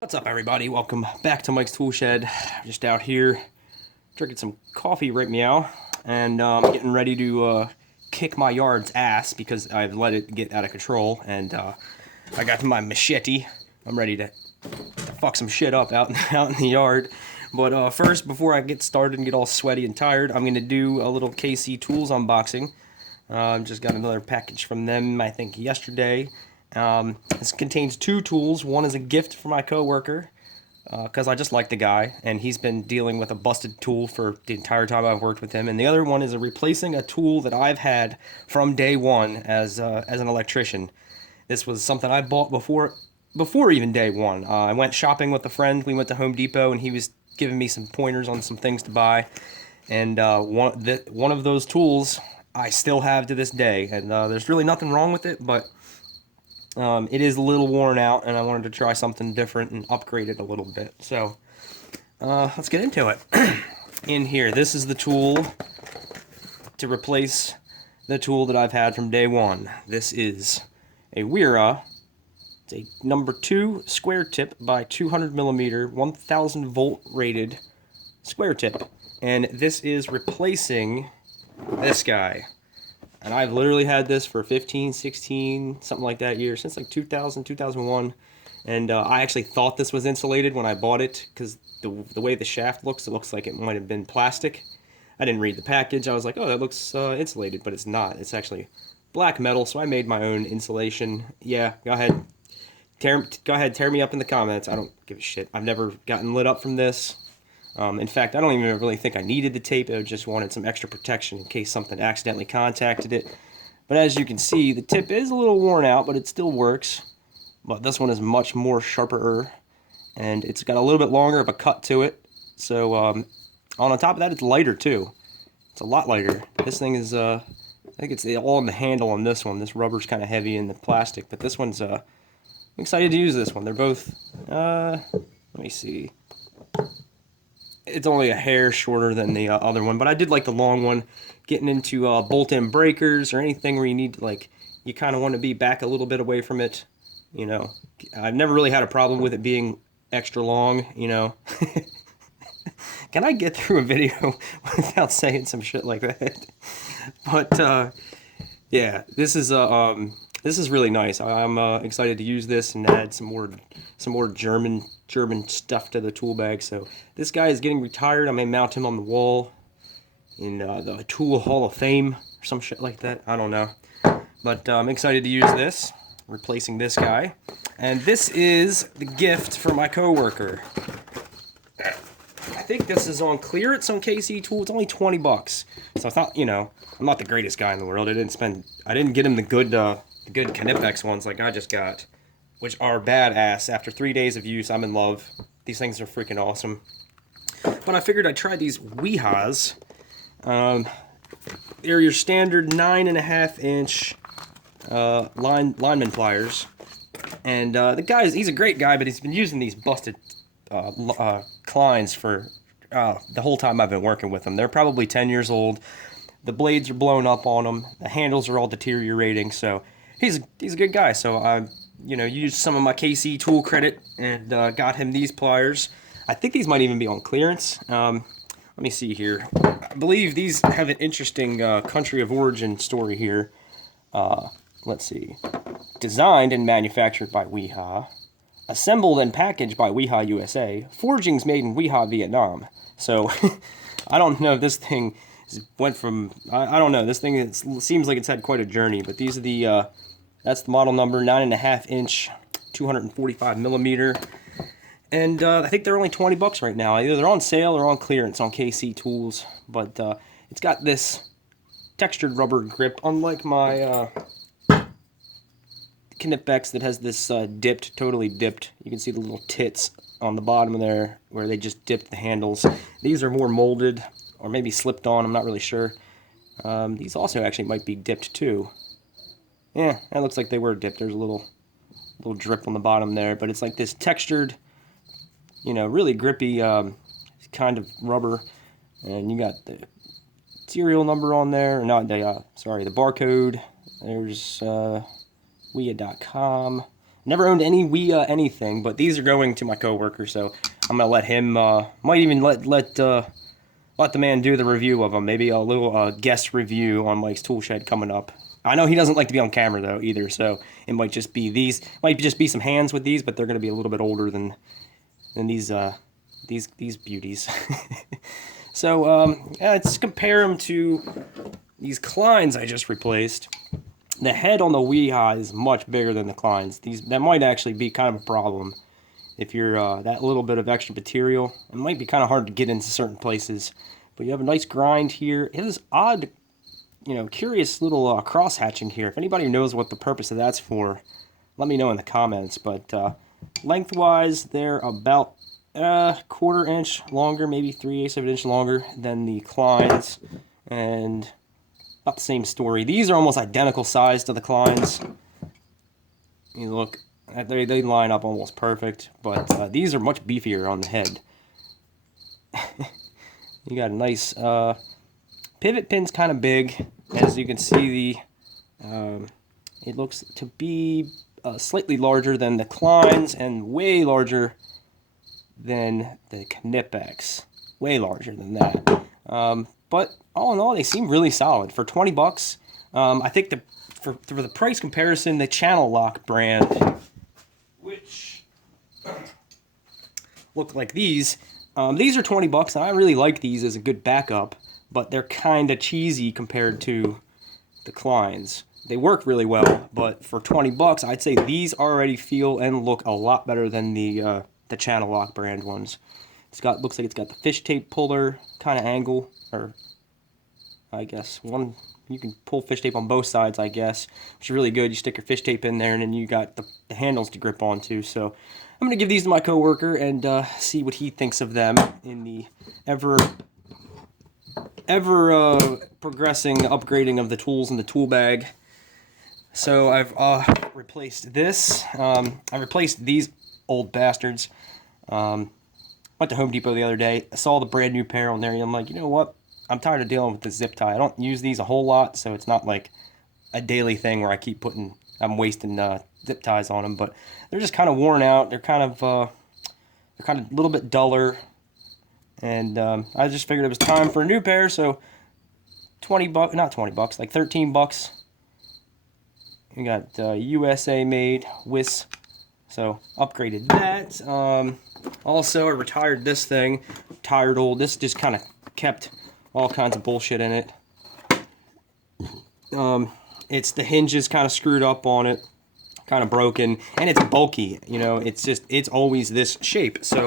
What's up, everybody? Welcome back to Mike's Tool Shed. Just out here drinking some coffee right meow, and getting ready to kick my yard's ass because I've let it get out of control. And I got my machete. I'm ready to fuck some shit up out in the yard. But first, before I get started and get all sweaty and tired, I'm gonna do a little KC Tools unboxing. Just got another package from them, I think, yesterday. This contains two tools. One is a gift for my coworker, because I just like the guy, and he's been dealing with a busted tool for the entire time I've worked with him. And the other one is replacing a tool that I've had from day one as an electrician. This was something I bought before even day one. I went shopping with a friend. We went to Home Depot, and he was giving me some pointers on some things to buy. And one of those tools I still have to this day. And there's really nothing wrong with it, but it is a little worn out, and I wanted to try something different and upgrade it a little bit. So let's get into it. In here, this is the tool to replace the tool that I've had from day one. This is a Wera. It's a number 2 square tip by 200 millimeter, 1000 volt rated square tip. And this is replacing this guy. And I've literally had this for 15, 16, something like that year, since like 2000, 2001. And I actually thought this was insulated when I bought it, because the way the shaft looks, it looks like it might have been plastic. I didn't read the package. I was like, oh, that looks insulated, but it's not. It's actually black metal, so I made my own insulation. Yeah, go ahead. Tear me up in the comments. I don't give a shit. I've never gotten lit up from this. In fact, I don't even really think I needed the tape. I just wanted some extra protection in case something accidentally contacted it. But as you can see, the tip is a little worn out, but it still works. But this one is much more sharper, and it's got a little bit longer of a cut to it. So on top of that, it's lighter too. It's a lot lighter. This thing is, I think it's all in the handle on this one. This rubber's kind of heavy in the plastic, but this one's, I'm excited to use this one. They're both, let me see. It's only a hair shorter than the other one, but I did like the long one. Getting into bolt-in breakers or anything where you need to, like, you kind of want to be back a little bit away from it, you know. I've never really had a problem with it being extra long, you know. Can I get through a video without saying some shit like that? But yeah, this is really nice. I'm excited to use this and add some more German stuff to the tool bag. So this guy is getting retired. I may mount him on the wall in the Tool Hall of Fame or some shit like that. I don't know, but I'm excited to use this, replacing this guy. And this is the gift for my coworker. I think this is on clearance on KC Tool. It's only 20 bucks. So I thought, you know, I'm not the greatest guy in the world. I didn't get him the good Knipex ones like I just got, which are badass. After 3 days of use, I'm in love. These things are freaking awesome. But I figured I'd try these Wehas. They're your standard 9.5 inch lineman pliers. And the he's a great guy, but he's been using these busted Kleins for the whole time I've been working with them. They're probably 10 years old. The blades are blown up on them. The handles are all deteriorating. So he's a good guy. So I, used some of my KC tool credit and got him these pliers. I think these might even be on clearance. Let me see here. I believe these have an interesting country of origin story here. Let's see. Designed and manufactured by Weha. Assembled and packaged by Weha USA. Forgings made in Weha, Vietnam. So, I don't know if this thing went from... I don't know. This thing seems like it's had quite a journey. But these are the... that's the model number, 9.5 inch, 245 millimeter. And I think they're only 20 bucks right now. Either they're on sale or on clearance on KC Tools. But it's got this textured rubber grip, unlike my Knipex that has this totally dipped. You can see the little tits on the bottom there where they just dipped the handles. These are more molded or maybe slipped on. I'm not really sure. These also actually might be dipped too. Yeah, that looks like they were dipped. There's a little drip on the bottom there, but it's like this textured, really grippy kind of rubber. And you got the serial number on there, or not the barcode. There's Wea.com, Never owned any Wii anything, but these are going to my coworker, so I'm gonna let him. Might even let the man do the review of them. Maybe a little guest review on Mike's Tool Shed coming up. I know he doesn't like to be on camera though either, so it might just be these. Might just be some hands with these, but they're gonna be a little bit older than these beauties. So let's compare them to these Kleins I just replaced. The head on the Weeha is much bigger than the Kleins. That might actually be kind of a problem if you're that little bit of extra material. It might be kind of hard to get into certain places. But you have a nice grind here. It is odd, curious little cross hatching here. If anybody knows what the purpose of that's for, let me know in the comments. But lengthwise, they're about a quarter inch longer, maybe 3/8 of an inch longer than the Kleins, and about the same story. These are almost identical size to the Kleins. You look, they line up almost perfect, but these are much beefier on the head. You got a nice pivot pin's kind of big, as you can see. It looks to be slightly larger than the Kleins and way larger than the Knipex. Way larger than that. But all in all, they seem really solid for 20 bucks. I think for the price comparison, the Channel Lock brand, which look like these are 20 bucks, and I really like these as a good backup, but they're kind of cheesy compared to the Kleins. They work really well, but for 20 bucks, I'd say these already feel and look a lot better than the Channel Lock brand ones. Looks like it's got the fish tape puller kind of angle, or I guess you can pull fish tape on both sides, I guess, which is really good. You stick your fish tape in there, and then you got the handles to grip onto. So I'm gonna give these to my coworker and see what he thinks of them in the ever progressing upgrading of the tools in the tool bag. So I've replaced this. I replaced these old bastards. Went to Home Depot the other day. I saw the brand new pair on there, and I'm like, you know what? I'm tired of dealing with the zip tie. I don't use these a whole lot, so it's not like a daily thing where I'm wasting zip ties on them. But they're just kind of worn out. They're kind of a little bit duller, and I just figured it was time for a new pair. So not 20 bucks, like 13 bucks. We got USA made WIS. So upgraded that. Also, I retired this thing. Tired old. This just kind of kept all kinds of bullshit in it. It's the hinges kind of screwed up on it, kind of broken, and it's bulky. It's always this shape. So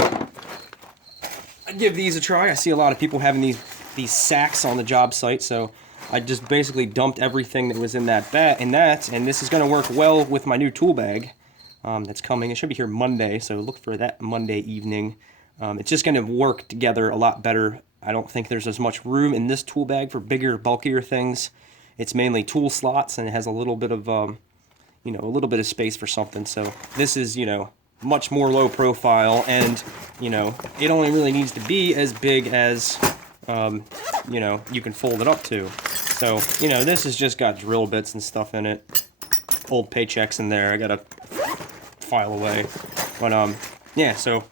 I'd give these a try. I see a lot of people having these sacks on the job site. So I just basically dumped everything that was in that, and this is going to work well with my new tool bag. That's coming. It should be here Monday, so look for that Monday evening. It's just going to work together a lot better. I don't think there's as much room in this tool bag for bigger, bulkier things. It's mainly tool slots, and it has a little bit of, a little bit of space for something. So this is, much more low profile, and, it only really needs to be as big as, you can fold it up to. So, this has just got drill bits and stuff in it. Old paychecks in there. I gotta file away. But, yeah, so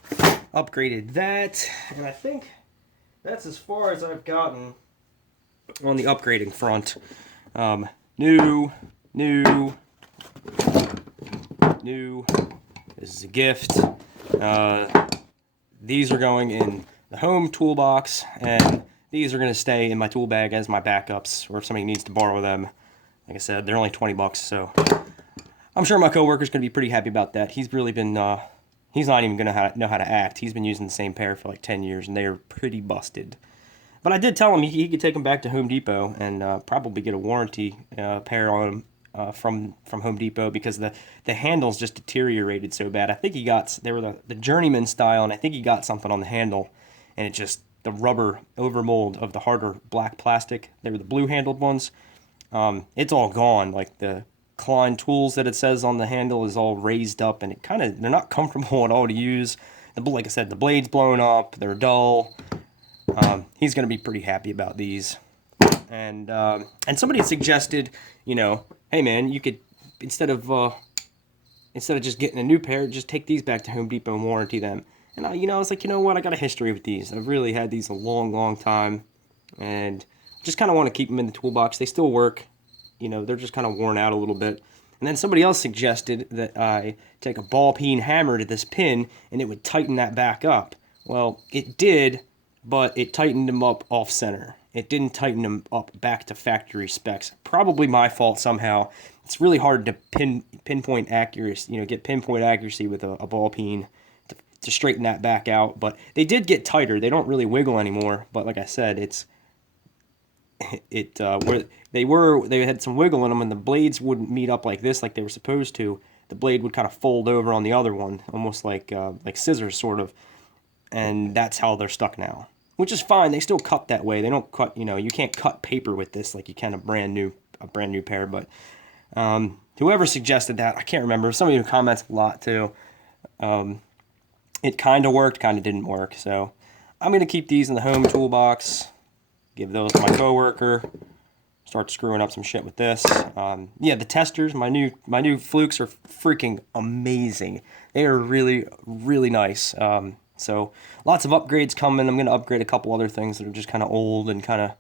upgraded that, and I think that's as far as I've gotten on the upgrading front. New. This is a gift. These are going in the home toolbox, and these are going to stay in my tool bag as my backups, or if somebody needs to borrow them. Like I said, they're only 20 bucks, so I'm sure my coworker's going to be pretty happy about that. He's really been, he's not even going to know how to act. He's been using the same pair for like 10 years, and they are pretty busted. But I did tell him he could take them back to Home Depot and probably get a warranty pair on them from Home Depot, because the handles just deteriorated so bad. I think they were the Journeyman style, and I think he got something on the handle, and it just, the rubber overmold of the harder black plastic, they were the blue-handled ones. It's all gone. Like the Klein tools that it says on the handle is all raised up, and they're not comfortable at all to use. Like I said, the blade's blown up, they're dull. He's going to be pretty happy about these. And somebody suggested, hey man, you could, instead of instead of just getting a new pair, just take these back to Home Depot and warranty them. And I was like, you know what? I got a history with these. I've really had these a long, long time, and just kind of want to keep them in the toolbox. They still work. They're just kind of worn out a little bit. And then somebody else suggested that I take a ball peen hammer to this pin and it would tighten that back up. Well, it did, but it tightened them up off center. It didn't tighten them up back to factory specs. Probably my fault somehow. It's really hard to pinpoint accuracy, get pinpoint accuracy with a ball peen to straighten that back out. But they did get tighter. They don't really wiggle anymore. But like I said, where they had some wiggle in them, and the blades wouldn't meet up like this, like they were supposed to. The blade would kind of fold over on the other one, almost like scissors, sort of, and that's how they're stuck now. Which is fine. They still cut that way. They don't cut. You can't cut paper with this like you can a brand new pair. But whoever suggested that, I can't remember. Somebody who comments a lot too. It kind of worked, kind of didn't work. So I'm gonna keep these in the home toolbox. Give those to my coworker. Start screwing up some shit with this. Yeah, the testers, my new flukes are freaking amazing. They are really, really nice. So lots of upgrades coming. I'm going to upgrade a couple other things that are just kind of old and kind of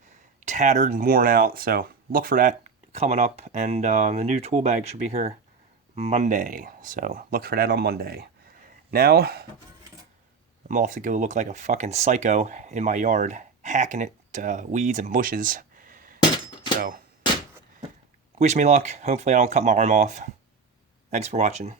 tattered and worn out. So look for that coming up. And the new tool bag should be here Monday. So look for that on Monday. Now, I'm off to go look like a fucking psycho in my yard, hacking at weeds and bushes. So, wish me luck. Hopefully I don't cut my arm off. Thanks for watching.